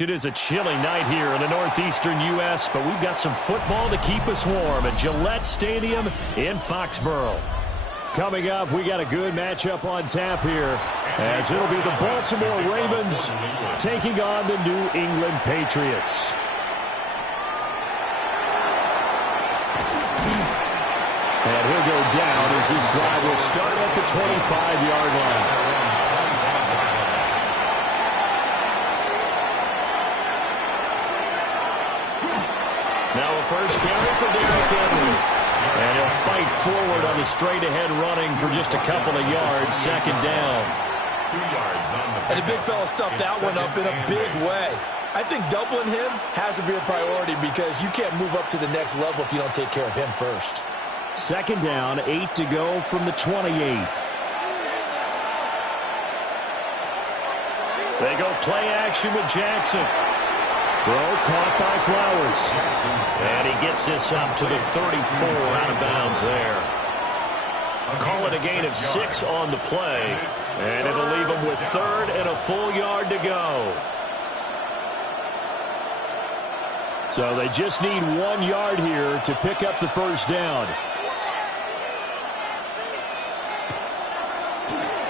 It is a chilly night here in the northeastern U.S., but we've got some football to keep us warm at Gillette Stadium in Foxborough. Coming up, we got a good matchup on tap here, as it'll be the Baltimore Ravens taking on the New England Patriots. And he'll go down as this drive will start at the 25-yard line. Now a first carry for Derrick Henry. And he'll fight forward on the straight-ahead running for just a couple of yards. Second down. 2 yards on the and the big fella stuffed that one up in a big way. I think doubling him has to be a priority because you can't move up to the next level if you don't take care of him first. Second down, 8 to go from the 28. They go play action with Jackson. Throw caught by Flowers. And he gets this up to the 34 out of bounds there. Call it a gain of 6 on the play. And it'll leave him with third and a full yard to go. So they just need 1 yard here to pick up the first down.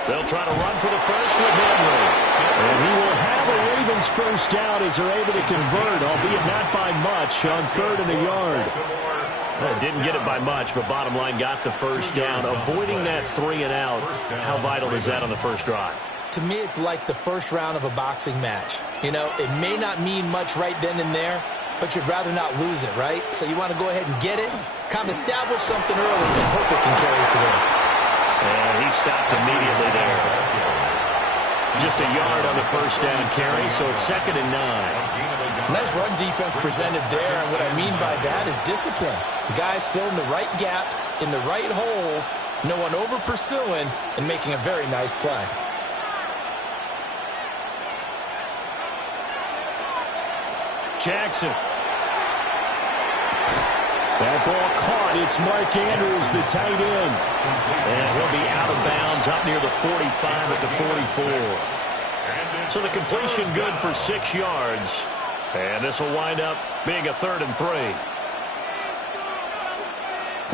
They'll try to run for the first with Henry. And he will have a Ravens first down as they're able to convert, albeit not by much, on third and a yard. Didn't get it by much, but bottom line got the first down. Avoiding that 3 and out, how vital is that on the first drive? To me, it's like the first round of a boxing match. You know, it may not mean much right then and there, but you'd rather not lose it, right? So you want to go ahead and get it, kind of establish something early, and hope it can carry through. And he stopped immediately there. Just a yard on the first down carry, so it's 2nd and 9. Nice run defense presented there, and what I mean by that is discipline. The guys filling the right gaps in the right holes, no one over-pursuing, and making a very nice play. Jackson. That ball caught. It's Mark Andrews, the tight end. And he'll be out of bounds up near the 45 at the 44. So the completion good for 6 yards. And this will wind up being a 3rd and 3.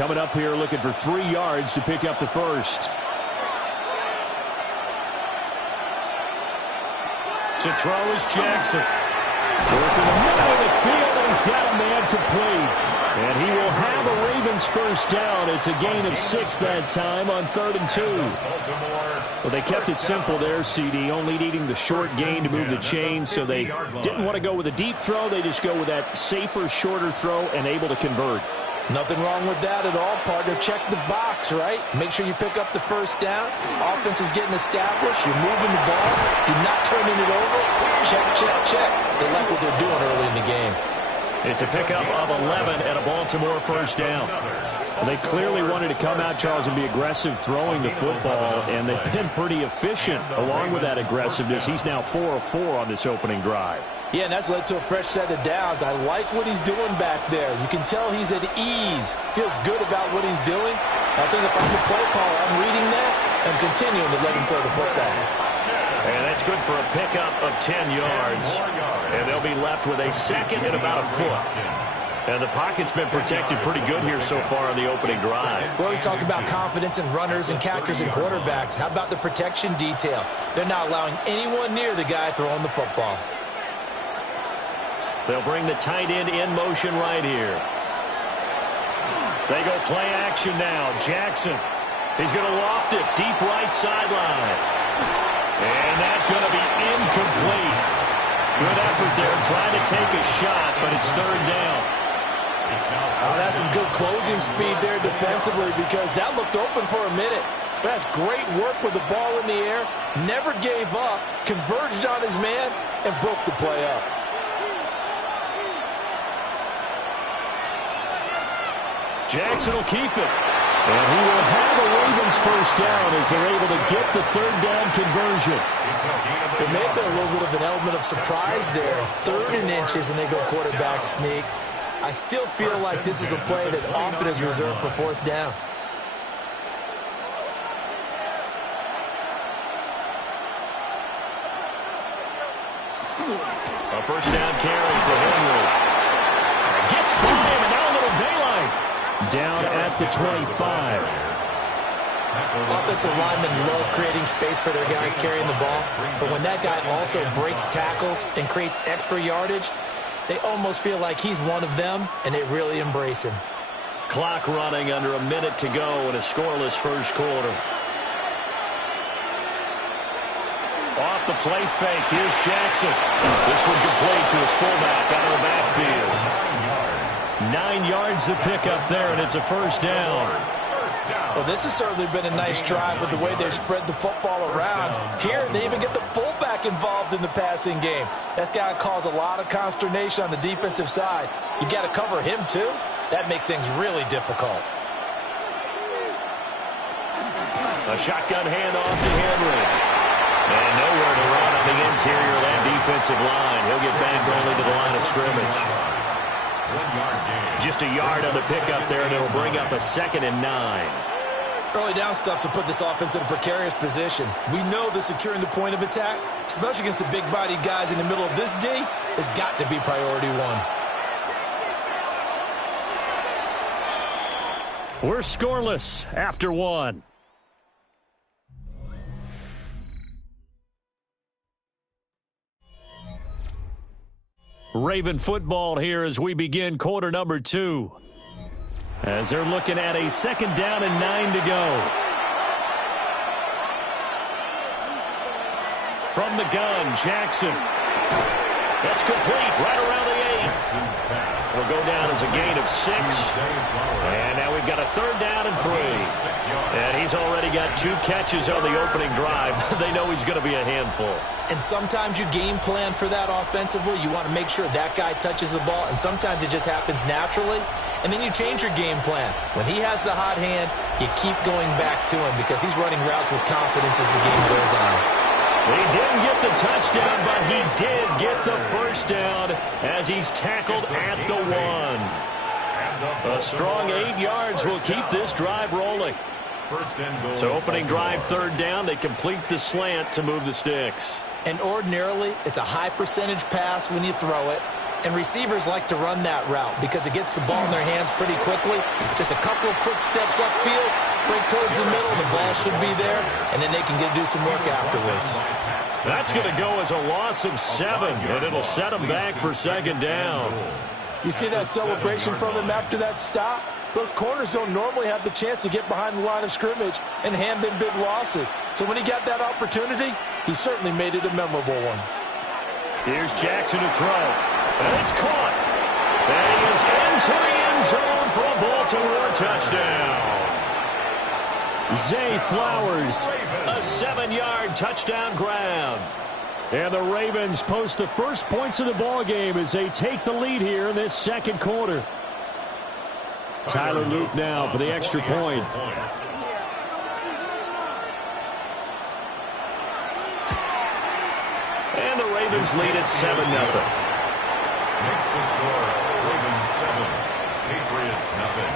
Coming up here looking for 3 yards to pick up the first. To throw is Jackson. Working the middle of the field, and he's got a man complete. And he will have a Ravens first down. It's a gain of 6 that time on 3rd and 2. Well, they kept it simple there, CD, only needing the short gain to move the chain, so they didn't want to go with a deep throw. They just go with that safer, shorter throw and able to convert. Nothing wrong with that at all, partner. Check the box, right? Make sure you pick up the first down. Offense is getting established. You're moving the ball. You're not turning it over. Check, check, check. They like what they're doing early in the game. It's a pickup of 11 and a Baltimore first down. Well, they clearly wanted to come out, Charles, and be aggressive throwing the football, and they've been pretty efficient along with that aggressiveness. He's now 4 of 4 on this opening drive. Yeah, and that's led to a fresh set of downs. I like what he's doing back there. You can tell he's at ease. Feels good about what he's doing. I think if I'm the play caller, I'm reading that. continuing to let him throw the football. And that's good for a pickup of 10 yards. And they'll be left with a second and about a foot. And the pocket's been protected pretty good here so far on the opening drive. We always talk about confidence in runners and catchers and quarterbacks. How about the protection detail? They're not allowing anyone near the guy throwing the football. They'll bring the tight end in motion right here. They go play action now. Jackson. He's going to loft it deep right sideline. And that's going to be incomplete. Good effort there trying to take a shot, but it's third down. Oh, that's some good closing speed there defensively because that looked open for a minute. That's great work with the ball in the air. Never gave up, converged on his man, and broke the play up. Jackson will keep it. And he will have a Ravens first down as they're able to get the third down conversion. There may have been a little bit of an element of surprise there. 3rd and inches, and they go quarterback sneak. I still feel like this is a play that often is reserved for 4th down. A first down carry for Henry. Gets by him, and now a little daylight. Down at the 25. Offensive linemen love creating space for their guys carrying the ball, but when that guy also breaks tackles and creates extra yardage, they almost feel like he's one of them, and they really embrace him. Clock running under a minute to go in a scoreless first quarter. Off the play fake, here's Jackson. This one complete to his fullback out of the backfield. 9 yards to pick up there, and it's a first down. Well, this has certainly been a nice drive with the way they've spread the football around. Here, they even get the fullback involved in the passing game. That's got to cause a lot of consternation on the defensive side. You've got to cover him, too. That makes things really difficult. A shotgun handoff to Henry. And nowhere to run on the interior of that defensive line. He'll get back only to the line of scrimmage. 1 yard gain. Just a yard on the pickup there, and it'll bring up a 2nd and 9. Early down stuff to put this offense in a precarious position. We know that securing the point of attack, especially against the big-bodied guys in the middle of this D, has got to be priority one. We're scoreless after 1. Raven football here as we begin quarter number 2. As they're looking at a 2nd down and 9 to go. From the gun, Jackson. That's complete right around the 8. Will go down as a gain of 6. And now we've got a 3rd down and 3. And he's already got 2 catches on the opening drive. They know he's going to be a handful. And sometimes you game plan for that offensively. You want to make sure that guy touches the ball, and sometimes it just happens naturally. And then you change your game plan. When he has the hot hand, you keep going back to him because he's running routes with confidence as the game goes on. He didn't get the touchdown, but he did get the first down as he's tackled at the 1. A strong 8 yards will keep this drive rolling. So opening drive 3rd down, they complete the slant to move the sticks. And ordinarily, it's a high percentage pass when you throw it. And receivers like to run that route because it gets the ball in their hands pretty quickly. Just a couple of quick steps upfield, break towards the middle, the ball should be there, and then they can do some work afterwards. That's going to go as a loss of 7, and it'll set them back for 2nd down. You see that celebration from him after that stop? Those corners don't normally have the chance to get behind the line of scrimmage and hand them big losses. So when he got that opportunity, he certainly made it a memorable one. Here's Jackson to throw. And it's caught. And he is into the end zone for a Baltimore touchdown. Zay Flowers, a 7-yard touchdown grab. And the Ravens post the first points of the ballgame as they take the lead here in this 2nd quarter. Tyler Luke now for the extra point. And the Ravens lead at 7-0. Makes the score Ravens 7, Patriots nothing.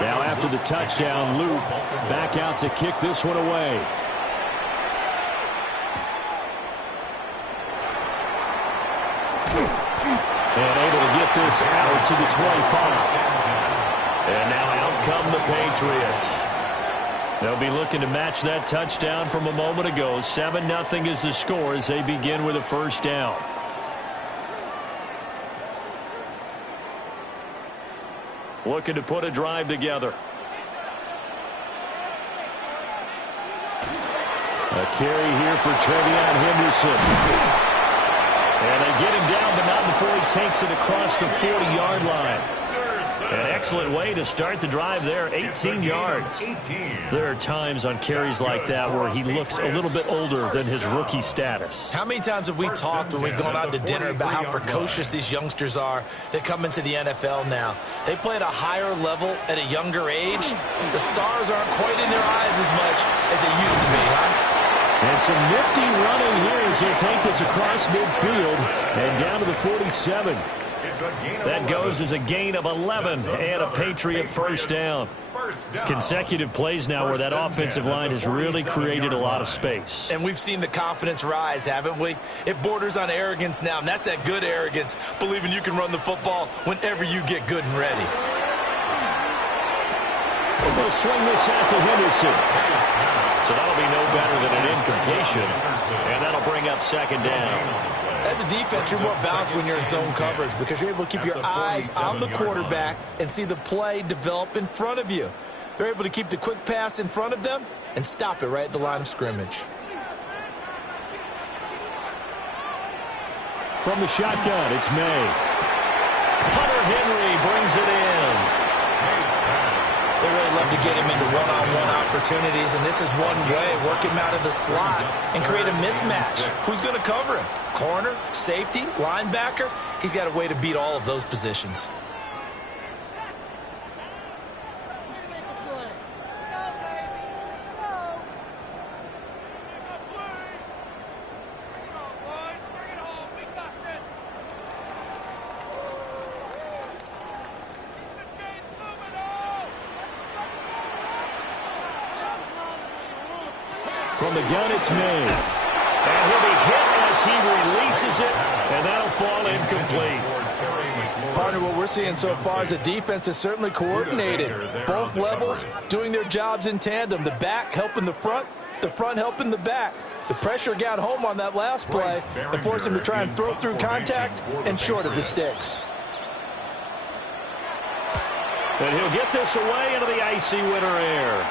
Now after the touchdown, Luke back out to kick this one away. And able to get this out to the 25. And now out come the Patriots. They'll be looking to match that touchdown from a moment ago. 7-0 is the score as they begin with a first down. Looking to put a drive together. A carry here for Trevion Henderson. And they get him down, but not before he takes it across the 40-yard line. An excellent way to start the drive there, 18 yards. There are times on carries like that where he looks a little bit older than his rookie status. How many times have we talked when we've gone out to dinner about how precocious these youngsters are that come into the NFL now? They play at a higher level at a younger age. The stars aren't quite in their eyes as much as they used to be, huh? And some nifty running here as he'll take this across midfield and down to the 47. That goes as a gain of 11 and a Patriot first down. Consecutive plays now where that offensive line has really created a lot of space. And we've seen the confidence rise, haven't we? It borders on arrogance now, and that's that good arrogance, believing you can run the football whenever you get good and ready. They'll swing this out to Henderson. So that'll be no better than an incompletion, and that'll bring up second down. As a defense, you're more balanced when you're in zone coverage because you're able to keep your eyes on the quarterback and see the play develop in front of you. They're able to keep the quick pass in front of them and stop it right at the line of scrimmage. From the shotgun, it's May. Hunter Henry brings it in. They really love to get him into one-on-one opportunities, and this is one way, work him out of the slot and create a mismatch. Who's going to cover him? Corner, safety, linebacker? He's got a way to beat all of those positions. From the gun, it's May. And he'll be hit as he releases it, and that'll fall incomplete. Partner, what we're seeing so far is the defense is certainly coordinated. Both levels doing their jobs in tandem. The back helping the front helping the back. The pressure got home on that last play and forced him to try and throw through contact and short of the sticks. And he'll get this away into the icy winter air.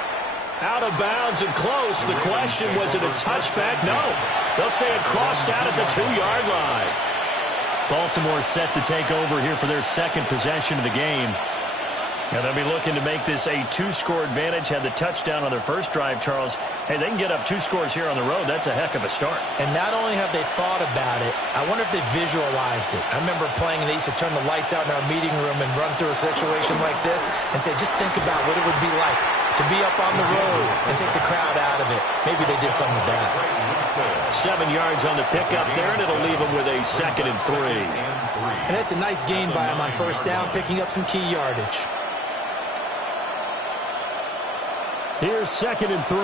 Out of bounds and close. The question, was it a touchback? No. They'll say it crossed out at the 2-yard line. Baltimore set to take over here for their second possession of the game. And they'll be looking to make this a 2-score advantage. Had the touchdown on their first drive, Charles. Hey, they can get up 2 scores here on the road. That's a heck of a start. And not only have they thought about it, I wonder if they visualized it. I remember playing, and they used to turn the lights out in our meeting room and run through a situation like this and say, just think about what it would be like to be up on the road and take the crowd out of it. Maybe they did some of that. 7 yards on the pickup there, and it'll leave them with a 2nd and 3. And it's a nice gain by him on first down, picking up some key yardage. Here's 2nd and 3.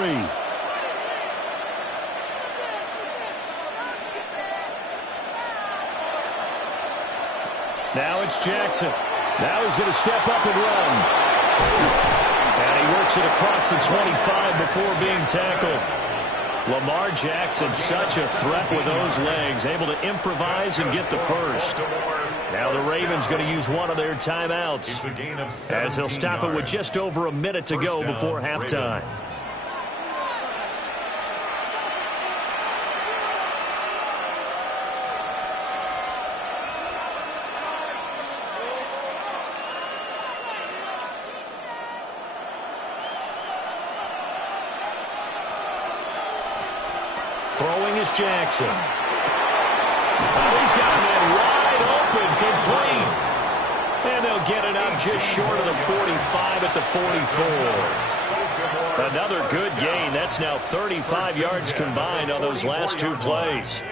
Now it's Jackson. Now he's going to step up and run. And he works it across the 25 before being tackled. Lamar Jackson, such a threat with those legs, able to improvise and get the first. Now the Ravens going to use one of their timeouts as they'll stop it with just over a minute to go before halftime. Throwing is Jackson. He's got a man wide open, complete. And they'll get it up just short of the 45 at the 44. Another good gain. That's now 35 yards combined on those last 2 plays.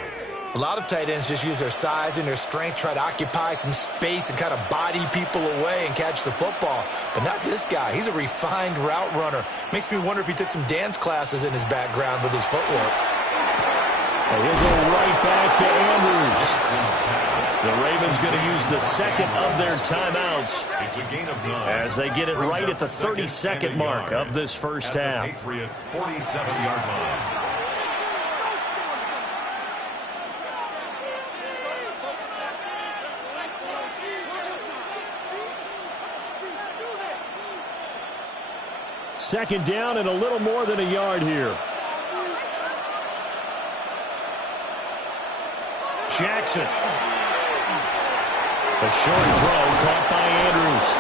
A lot of tight ends just use their size and their strength, try to occupy some space and kind of body people away and catch the football. But not this guy. He's a refined route runner. Makes me wonder if he took some dance classes in his background with his footwork. And he'll go right back to Andrews. The Ravens going to use the second of their timeouts It's a gain of 9. as they get it right at the 32nd mark of this first half. Patriots 47-yard line. Second down and a little more than a yard here. Jackson. A short throw caught by Andrews.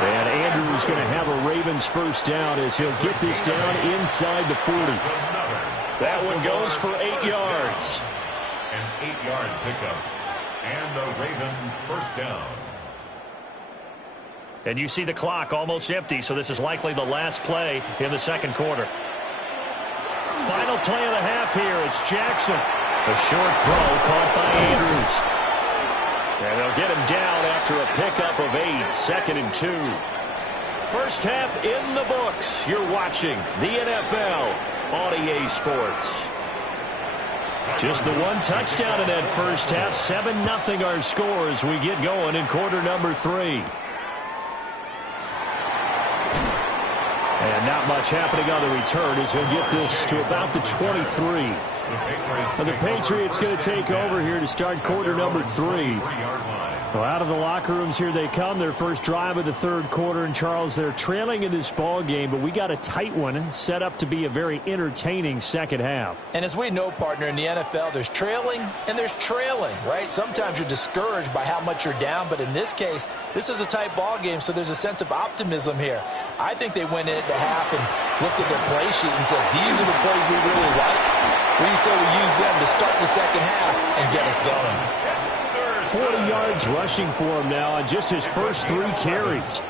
And Andrews going to have a Ravens first down as he'll get this down inside the 40. That one goes for 8 yards. An 8-yard pickup. And a Raven first down. And you see the clock almost empty, so this is likely the last play in the second quarter. Final play of the half here. It's Jackson. A short throw caught by Andrews. And they'll get him down after a pickup of 8, 2nd and 2. First half in the books. You're watching the NFL on EA Sports. Just the one touchdown in that first half. 7-0 our score as we get going in quarter number 3. And not much happening on the return as he'll get this to about the 23. And the Patriots going to take over here to start quarter number 3. Well, out of the locker rooms here they come. Their first drive of the third quarter. And, Charles, they're trailing in this ball game, but we got a tight one set up to be a very entertaining second half. And as we know, partner, in the NFL, there's trailing and there's trailing, right? Sometimes you're discouraged by how much you're down, but in this case, this is a tight ball game, so there's a sense of optimism here. I think they went into half and looked at their play sheet and said, these are the plays we really like. We say we use them to start the second half and get us going. 40 yards rushing for him now on just his first 3 carries.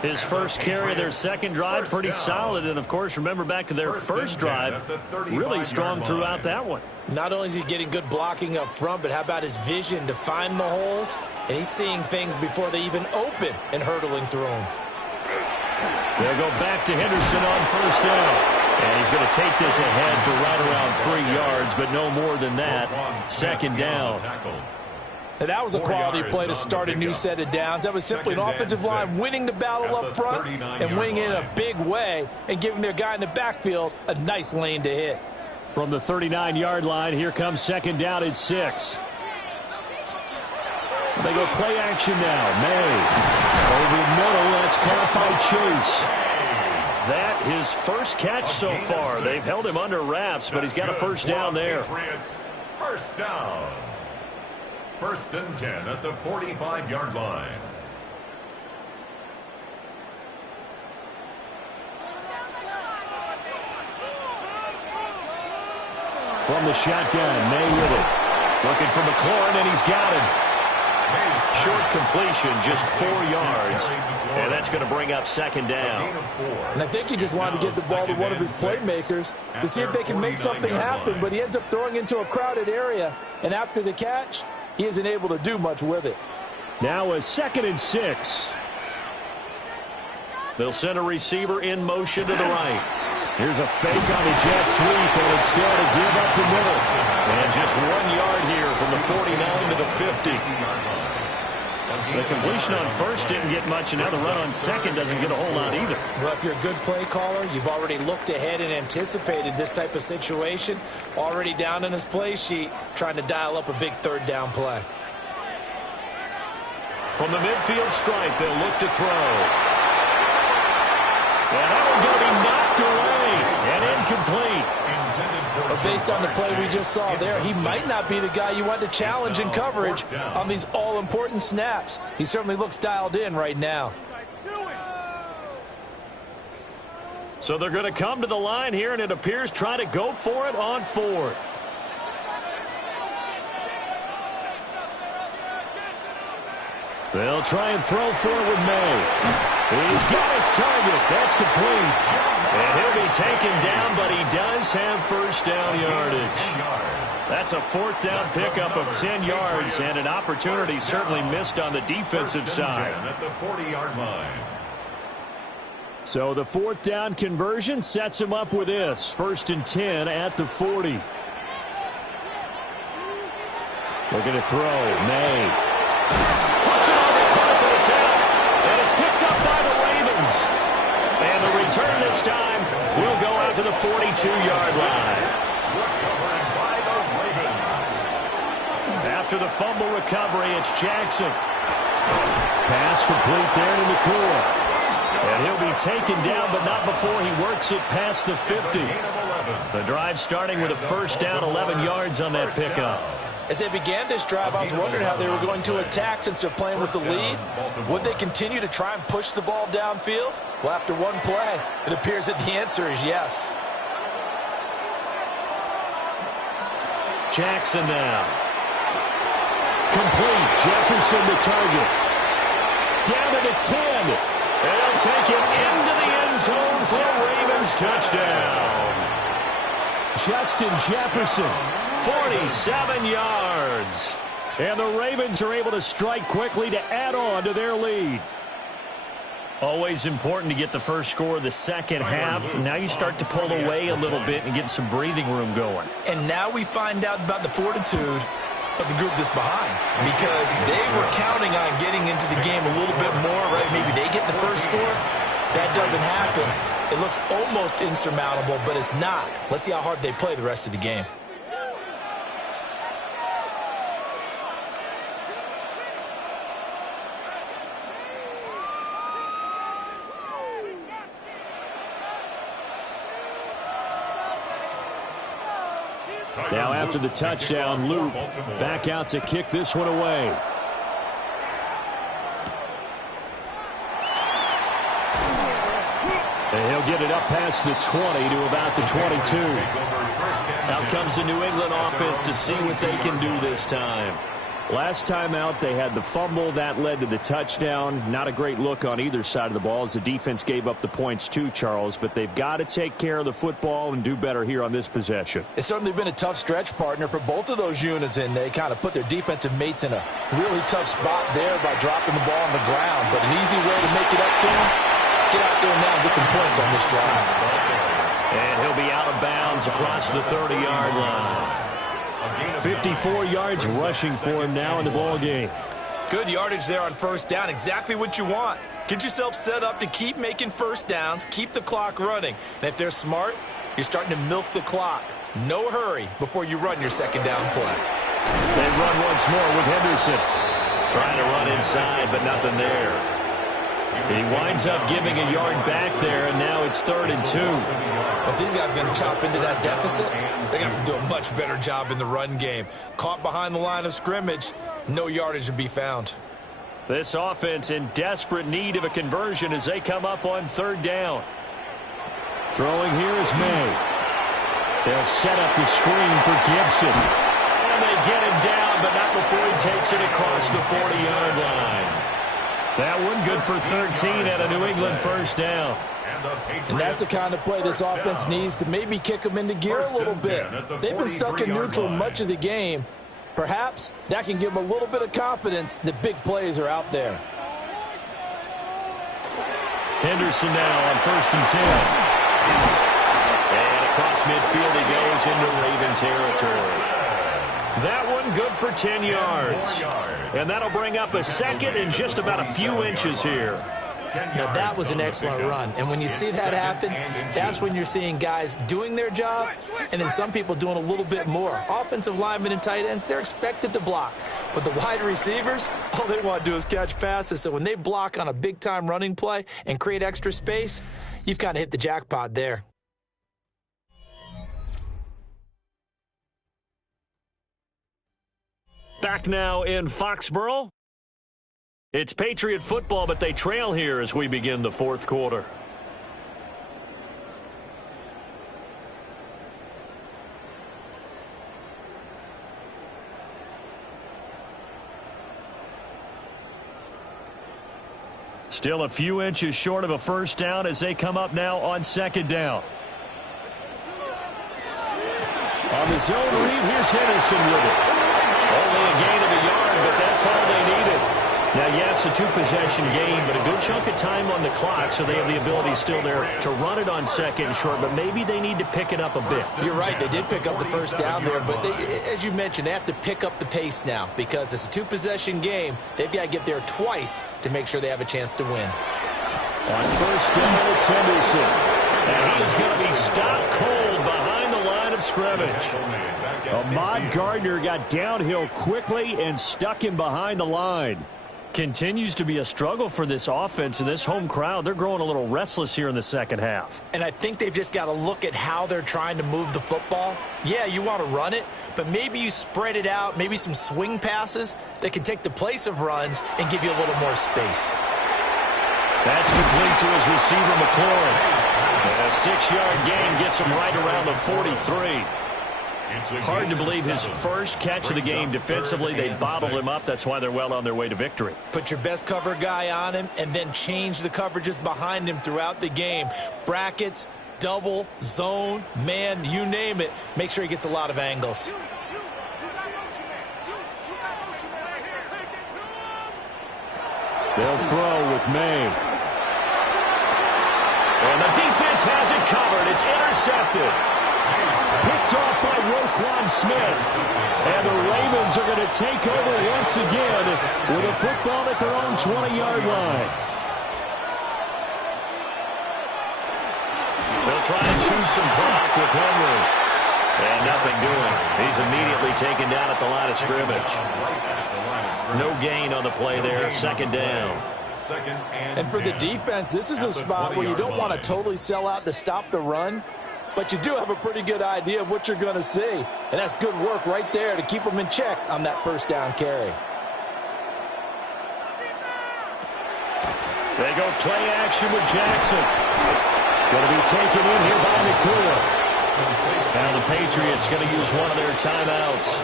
His first carry of their second drive, pretty solid. And, of course, remember back to their first drive, really strong throughout that one. Not only is he getting good blocking up front, but how about his vision to find the holes? And he's seeing things before they even open and hurtling through them. They'll go back to Henderson on first down. And he's going to take this ahead for right around 3 yards, but no more than that. Second down. And that was a quality play to start a new set of downs. That was simply an offensive line winning the battle up front and winning it in a big way and giving their guy in the backfield a nice lane to hit. From the 39-yard line, here comes second down at 6. They go play action now. May. Over the middle, that's caught by Chase. That his first catch so far. They've held him under wraps, but he's got a first down there. First down. 1st and 10 at the 45-yard line. From the shotgun, May with it. Looking for McLaurin, and he's got him. Short completion, just 4 yards. And that's going to bring up second down. And I think he just wanted to get the ball to one of his playmakers to see if they can make something happen, but he ends up throwing into a crowded area. And after the catch, he isn't able to do much with it. Now a 2nd and 6. They'll send a receiver in motion to the right. Here's a fake on the jet sweep, and it's still to give up the middle. And just 1 yard here from the 49 to the 50. The completion on first didn't get much, and now the run on second doesn't get a whole lot either. Well, if you're a good play caller, you've already looked ahead and anticipated this type of situation. Already down in his play sheet, trying to dial up a big third down play. From the midfield stripe, they'll look to throw. And that one's going to be knocked away and incomplete. But based on the play we just saw there, he might not be the guy you want to challenge in coverage on these all-important snaps. He certainly looks dialed in right now. So they're going to come to the line here, and it appears try to go for it on 4th. They'll try and throw for it with May. He's got his target. That's complete. And he'll be taken down, but he does have first down yardage. That's a fourth down pickup of 10 yards, and an opportunity certainly missed on the defensive side. At the 40-yard line. So the fourth down conversion sets him up with this. 1st and 10 at the 40. Looking to throw. May. Puts it on the carpet attack. And it's picked up by the Ravens. And the return this time will go out to the 42-yard line. Recovered by the Ravens. After the fumble recovery, it's Jackson. Pass complete there to Nakua. And he'll be taken down, but not before he works it past the 50. The drive starting with a first down, 11 yards on that pickup. As they began this drive, I was wondering how they were going to attack since they're playing with the lead. Would they continue to try and push the ball downfield? Well, after one play, it appears that the answer is yes. Jackson now. Complete. Jefferson the target. Down to the 10. They'll take it into the end zone for a Ravens touchdown. Justin Jefferson, 47 yards. And the Ravens are able to strike quickly to add on to their lead. Always important to get the first score of the second half. Now you start to pull away a little bit and get some breathing room going. And now we find out about the fortitude of the group that's behind, because they were counting on getting into the game a little bit more, right? Maybe they get the first score. That doesn't happen. It looks almost insurmountable, but it's not. Let's see how hard they play the rest of the game. Now after the touchdown, Luke back out to kick this one away. And he'll get it up past the 20 to about the 22. Out comes the New England offense to see what they can do this time. Last time out, they had the fumble. That led to the touchdown. Not a great look on either side of the ball as the defense gave up the points too, Charles. But they've got to take care of the football and do better here on this possession. It's certainly been a tough stretch, partner, for both of those units, and they kind of put their defensive mates in a really tough spot there by dropping the ball on the ground. But an easy way to make it up to them, get out there now and get some points on this drive. And he'll be out of bounds across the 30-yard line. 54 yards rushing for him now in the ball game. Good yardage there on first down. Exactly what you want. Get yourself set up to keep making first downs, keep the clock running. And if they're smart, you're starting to milk the clock. No hurry before you run your second down play. They run once more with Henderson. Trying to run inside, but nothing there. He winds up giving a yard back there, and now it's 3rd and 2. If these guys are going to chop into that deficit, they have to do a much better job in the run game. Caught behind the line of scrimmage, no yardage to be found. This offense in desperate need of a conversion as they come up on 3rd down. Throwing here is May. They'll set up the screen for Gibson. And they get him down, but not before he takes it across the 40-yard line. That one good for 13 at a New England first down. And that's the kind of play this offense needs to maybe kick them into gear a little bit. They've been stuck in neutral much of the game. Perhaps that can give them a little bit of confidence that big plays are out there. Henderson now on 1st and 10. And across midfield he goes into Raven territory. That one good for 10 yards. And that'll bring up a second and just about a few inches here. Now, that was an excellent run. And when you see that happen, that's when you're seeing guys doing their job and then some people doing a little bit more. Offensive linemen and tight ends, they're expected to block. But the wide receivers, all they want to do is catch passes. So when they block on a big-time running play and create extra space, you've kind of hit the jackpot there. Back now in Foxborough. It's Patriot football, but they trail here as we begin the 4th quarter. Still a few inches short of a first down as they come up now on second down. On the zone read, here's Henderson with it. Only a gain of a yard, but that's all they needed. Now, yes, a two-possession game, but a good chunk of time on the clock, so they have the ability still there to run it on second and short, but maybe they need to pick it up a bit. You're right. They did pick up the first down there, but as you mentioned, they have to pick up the pace now because it's a two-possession game. They've got to get there twice to make sure they have a chance to win. On first down, it's Henderson. And he's going to be stopped cold behind the line of scrimmage. Ahmad Gardner got downhill quickly and stuck him behind the line. Continues to be a struggle for this offense and this home crowd. They're growing a little restless here in the second half. And I think they've just got to look at how they're trying to move the football. Yeah, you want to run it, but maybe you spread it out, maybe some swing passes that can take the place of runs and give you a little more space. That's complete to his receiver, McLaurin. And a 6-yard gain gets him right around the 43. Hard to believe his first catch of the game defensively. They bottled him up. That's why they're well on their way to victory. Put your best cover guy on him and then change the coverages behind him throughout the game. Brackets, double, zone, man, you name it. Make sure he gets a lot of angles. They'll throw with May. And the defense has it covered. It's intercepted. Picked off by Roquan Smith. And the Ravens are going to take over once again with a football at their own 20-yard line. They'll try and choose some clock with Henry. And nothing doing. He's immediately taken down at the line of scrimmage. No gain on the play there. Second down. And for the defense, this is a spot where you don't want to totally sell out to stop the run, but you do have a pretty good idea of what you're going to see. And that's good work right there to keep them in check on that first down carry. They go play action with Jackson. Going to be taken in here by Nakua. Now the Patriots going to use one of their timeouts.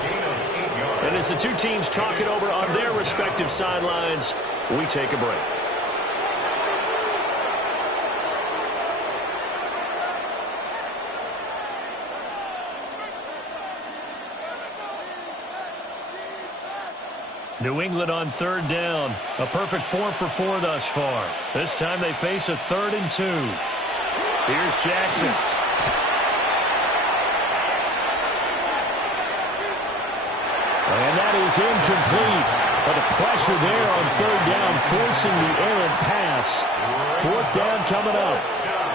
And as the two teams talk it over on their respective sidelines, we take a break. New England on third down. A perfect 4 for 4 thus far. This time they face a 3rd and 2. Here's Jackson. And that is incomplete. But the pressure there on third down, forcing the errant pass. 4th down coming up.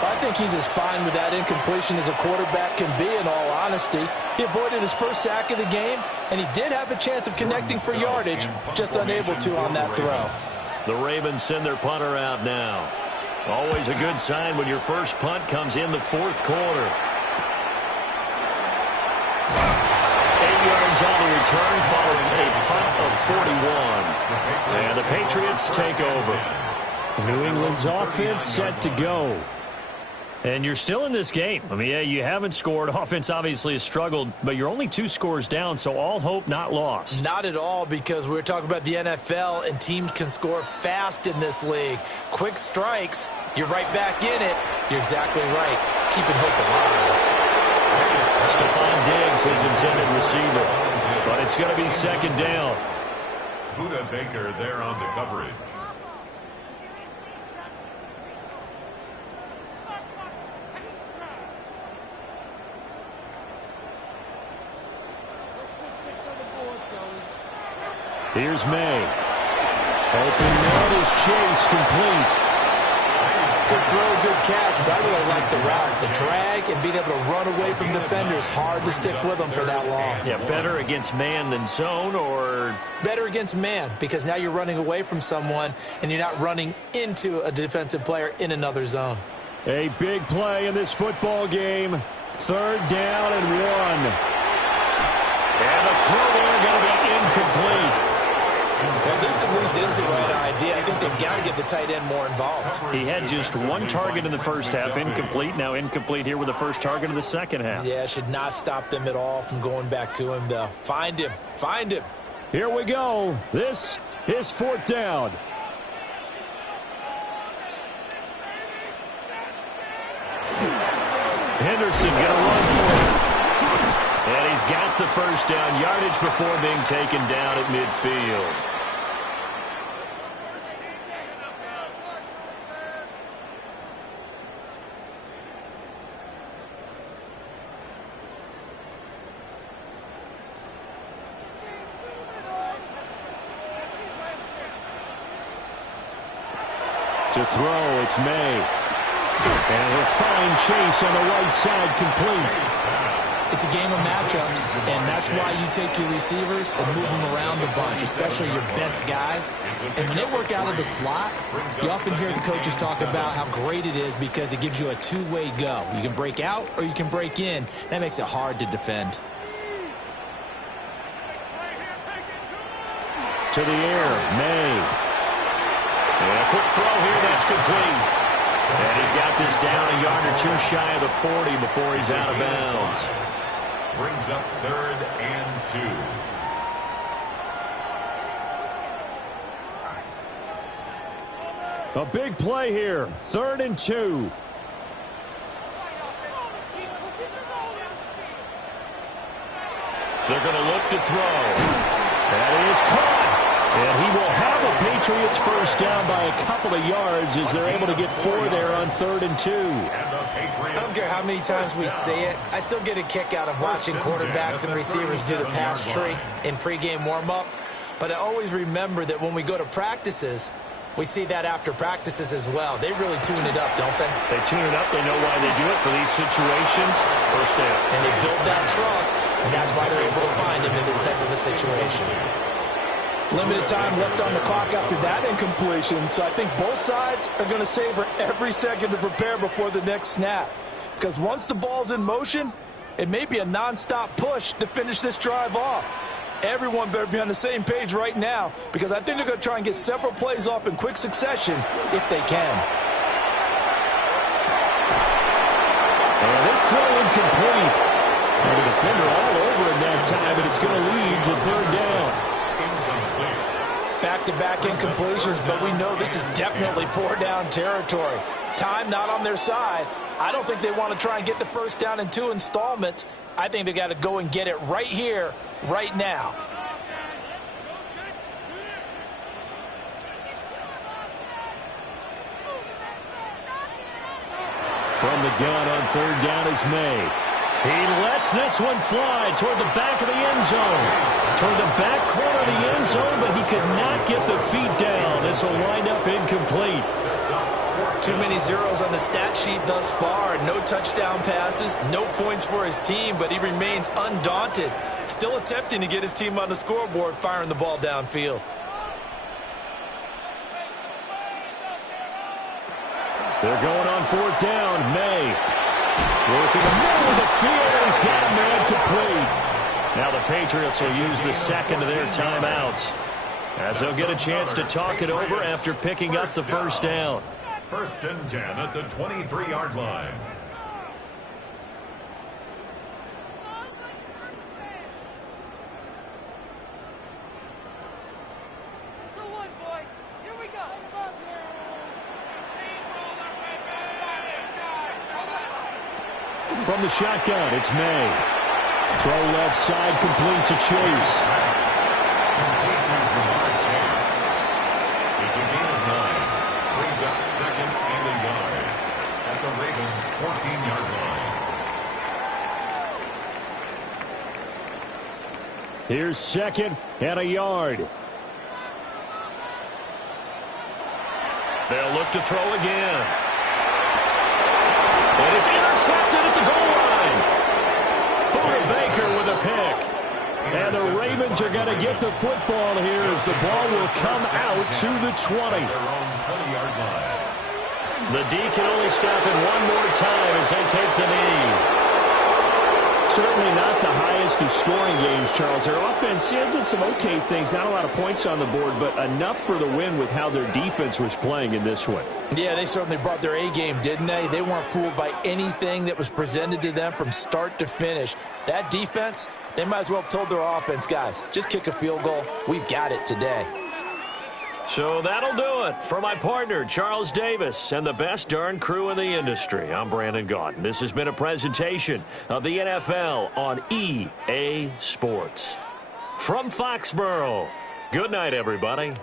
I think he's as fine with that incompletion as a quarterback can be, in all honesty. He avoided his first sack of the game, and he did have a chance of connecting for yardage, just unable to on that throw. The Ravens send their punter out now. Always a good sign when your first punt comes in the 4th quarter. 8 yards on the return following a punt of 41. And the Patriots take over. New England's offense set to go. And you're still in this game. I mean, yeah, you haven't scored. Offense obviously has struggled, but you're only 2 scores down, so all hope not lost. Not at all, because we're talking about the NFL, and teams can score fast in this league. Quick strikes, you're right back in it. You're exactly right. Keeping hope alive. Stephon Diggs, his intended receiver. But it's going to be second down. Buda Baker there on the coverage. Here's May. Open man is Chase, complete. Good throw, good catch, but I really like the route. The drag and being able to run away from defenders, hard to stick with them for that long. Yeah, better against man than zone, or? Better against man, because now you're running away from someone and you're not running into a defensive player in another zone. A big play in this football game. 3rd down and 1. And the throw there going to be incomplete. Well, this at least is the right idea. I think they've got to get the tight end more involved. He had just 1 target in the first half, incomplete. Now incomplete here with the first target of the second half. Yeah, should not stop them at all from going back to him, though. Find him. Find him. Here we go. This is 4th down. Henderson going to run for it. And he's got the first down, yardage before being taken down at midfield. To throw, it's May. And a fine chase on the right side, complete. It's a game of matchups, and that's why you take your receivers and move them around a bunch, especially your best guys. And when they work out of the slot, you often hear the coaches talk about how great it is because it gives you a two-way go. You can break out or you can break in. That makes it hard to defend. To the air, May. And a quick throw here, that's complete. And he's got this down a yard or two shy of the 40 before he's out of bounds. Brings up 3rd and 2. A big play here, 3rd and 2. They're going to look to throw. That is caught. And he will have a Patriots first down by a couple of yards as they're able to get 4 there on 3rd and 2. I don't care how many times we say it. I still get a kick out of watching quarterbacks and receivers do the pass tree in pregame warm-up. But I always remember that when we go to practices, we see that after practices as well. They really tune it up, don't they? They tune it up. They know why they do it for these situations. First down. And they build that trust, and that's why they're able to find him in this type of a situation. Limited time left on the clock after that incompletion, so I think both sides are going to savor every second to prepare before the next snap. Because once the ball's in motion, it may be a nonstop push to finish this drive off. Everyone better be on the same page right now, because I think they're going to try and get several plays off in quick succession if they can. And this throw incomplete. And the defender all over in that time, and it's going to lead to 3rd down. Back-to-back incompletions, but we know this is definitely 4-down territory. Time not on their side. I don't think they want to try and get the first down in 2 installments. I think they got to go and get it right here, right now. From the gun on 3rd down is May. He lets this one fly toward the back of the end zone. Toward the back corner of the end zone, but he could not get the feet down. This will wind up incomplete. Too many zeros on the stat sheet thus far. No touchdown passes, no points for his team, but he remains undaunted. Still attempting to get his team on the scoreboard, firing the ball downfield. They're going on 4th down. May. Working the middle of the field, and he's got a man complete. Now the Patriots will use the second of their timeouts, as they'll get a chance to talk it over after picking up the first down. 1st and 10 at the 23-yard line. From the shotgun, it's May. Throw left side, complete to Chase. It's a gain of 9. Brings up 2nd and a yard at the Ravens' 14-yard line. Here's 2nd and a yard. They'll look to throw again. And it's intercepted at the goal line. Buda Baker with a pick. And the Ravens are going to get the football here as the ball will come out to the 20. Their own 20-yard line. The D can only stop it one more time as they take the knee. Certainly not the highest of scoring games, Charles. Their offense did some okay things. Not a lot of points on the board, but enough for the win with how their defense was playing in this one. Yeah, they certainly brought their A-game, didn't they? They weren't fooled by anything that was presented to them from start to finish. That defense, they might as well have told their offense, guys, just kick a field goal. We've got it today. So that'll do it for my partner, Charles Davis, and the best darn crew in the industry. I'm Brandon Gaudin. This has been a presentation of the NFL on EA Sports. From Foxborough, good night, everybody.